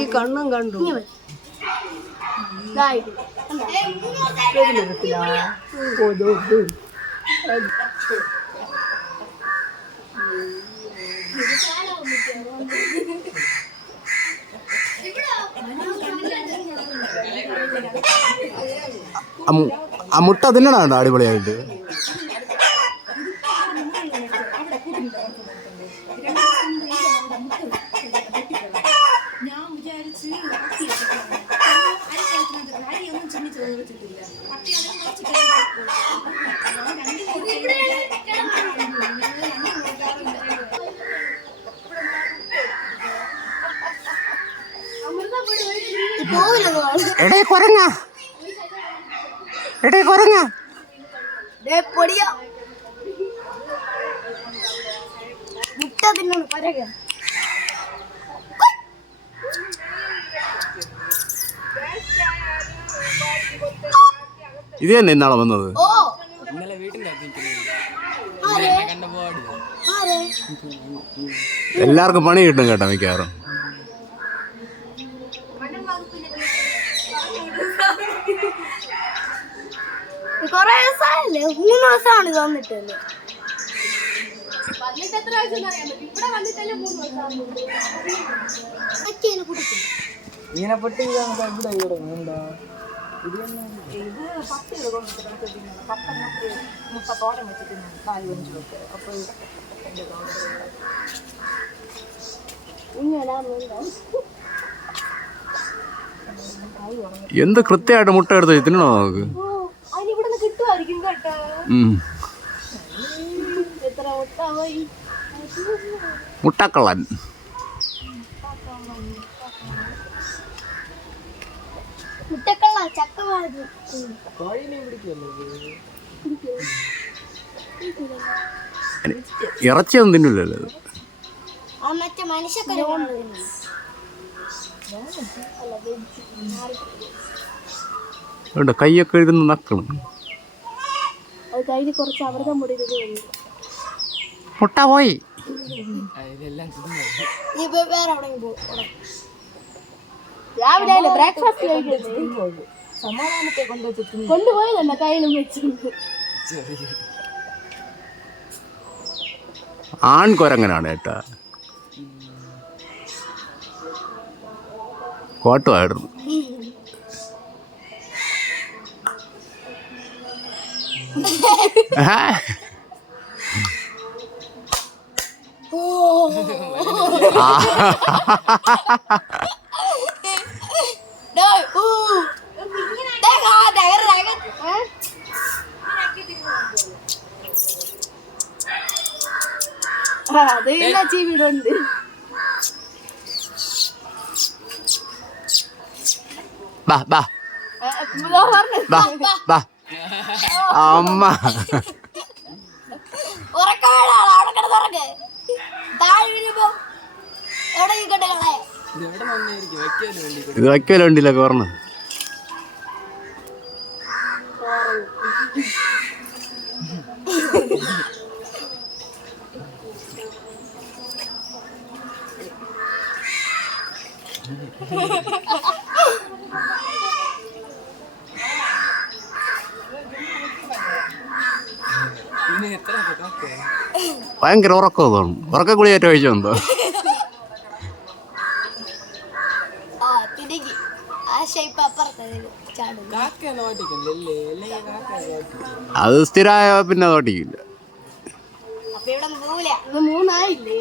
ഈ കണ്ണും കണ്ടു. മുട്ട തിന്നണോ അടിപൊളിയായിട്ട്. പോവില്ലെന്ന് എടേ കൊരങ്ങ എടേ കൊരങ്ങ പൊടിയോ മുട്ട തിന്നു പരക ഇത് തന്നെ ഇന്നാളെ വന്നത്. ഇന്നലെ വീട്ടിന്റെ എല്ലാവർക്കും പണി കിട്ടും കേട്ടോ മിക്കവാറും. കൊറേ ദിവസമായില്ലേ മൂന്ന് ദിവസമാണ് പൊട്ടി ഇവിടെ ഇവിടെ എന്താ ഇത് കൊണ്ടിട്ട് വെച്ച് നാല് അഞ്ച് അപ്പോൾ എന്റെ എന്ത് കൃത്യമായിട്ട് മുട്ട എടുത്ത് തിന്നണോ നമുക്ക്? മുട്ടക്കള്ളൻ. മുട്ട ചക്ക ഇറച്ചിയൊന്നും തിന്നില്ലല്ലോ മറ്റേ കൈയൊക്കെ എഴുതുന്ന നക്കണം മുട്ട പോയി. രാവിലെ ബ്രേക്ക്ഫാസ്റ്റ് കഴിക്കുന്നത് സമാധാനത്തെ കൊണ്ടുവച്ച് തിന്നു കൊണ്ടുപോയതല്ല കയ്യിലും വെച്ചിട്ടുണ്ട്. ആൺകൊരങ്ങനാണ് കേട്ടാ കോട്ടമായിരുന്നു ആ, ആ, അത് എല്ലാ ജീവിടുണ്ട് ബാ ബാ. പറഞ്ഞു? ബാ ബാ. അമ്മ. ഉറക്കവേള അവിടെ കിടന്ന് ഉറങ്ങ് താഴെ ഭയങ്കര ഉറക്കം തോന്നും. ഉറക്ക ഗുളിയേറ്റ കഴിച്ചു എന്തോ? അത് സ്ഥിരമായ പിന്നെ തോട്ടിക്കില്ല മൂന്നായില്ലേ?